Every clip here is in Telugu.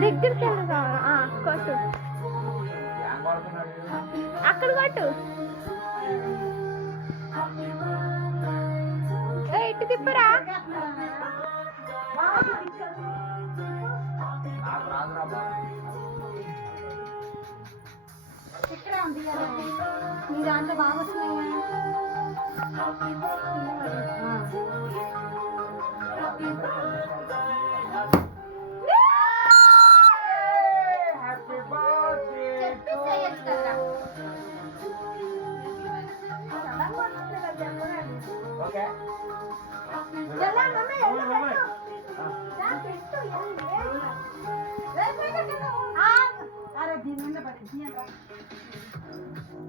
దగ్గరికి కొట్టు అక్కడ కొట్టు ఇటు తిప్పరా ఇక్కడ ఉంది మీ దాంట్లో బాగా వస్తున్నాయి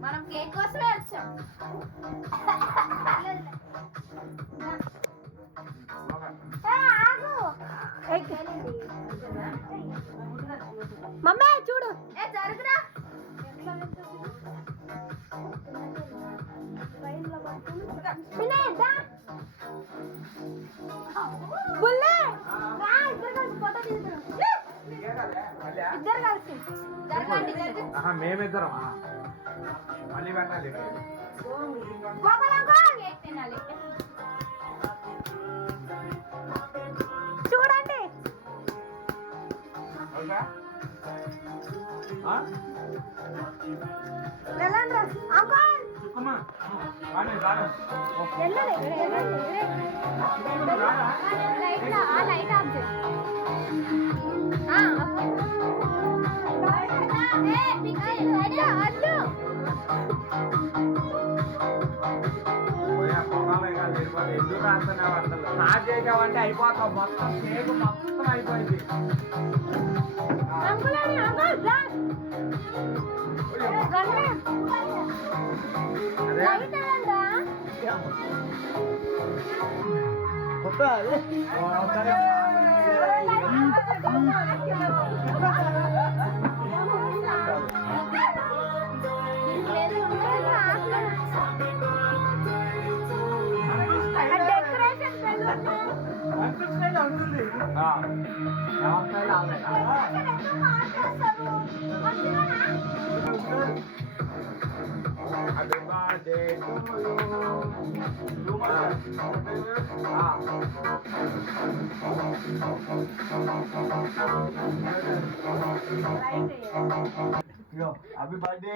మనం కేక్ కోసమే వచ్చాం మమ్మీ చూడు జరుగురా ఇద్దరు కలిసి మేమిద్దరం మళ్ళీ పెట్టాలి చూడండి లైట్ ఆఫ్ ఎందుకు రాస్తున్నా వార్తలు స్టార్ట్ చేసావంటే అయిపోతావు మొత్తం కేక్ మొత్తం అయిపోయింది happy birthday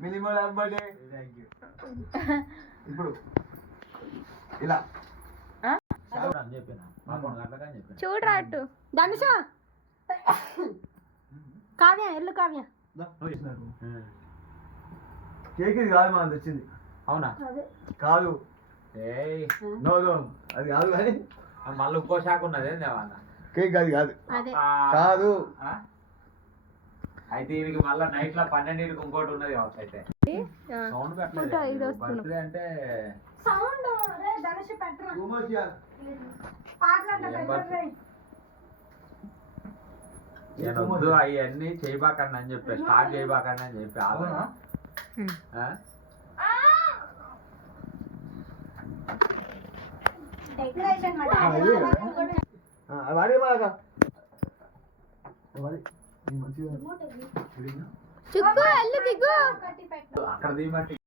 minimal happy birthday thank you ఇప్పుడు ఇలా చూడరా అటు ధనుష కావ్య ఎల్లు కావ్య కేక్ ఇది కాదు మనం తెచ్చింది అవునా కాదు నో నో అది కాదు కానీ మళ్ళీ ఇంకో షాక్ ఉన్నది కేక్ అది కాదు కాదు అయితే ఇవి మళ్ళీ నైట్ లో 12కి ఇంకోటి ఉన్నది కావచ్చు అయితే సౌండ్ పెట్టలేదు బర్త్డే అంటే సౌండ్ ధనుష పెట్టరా వద్దు అవన్నీ చేయబాకండి అని చెప్పి స్టార్ట్ చేయబాకండి అని చెప్పి చుక్కూ ఎల్లు దిగు అక్కడ దిగబట్టి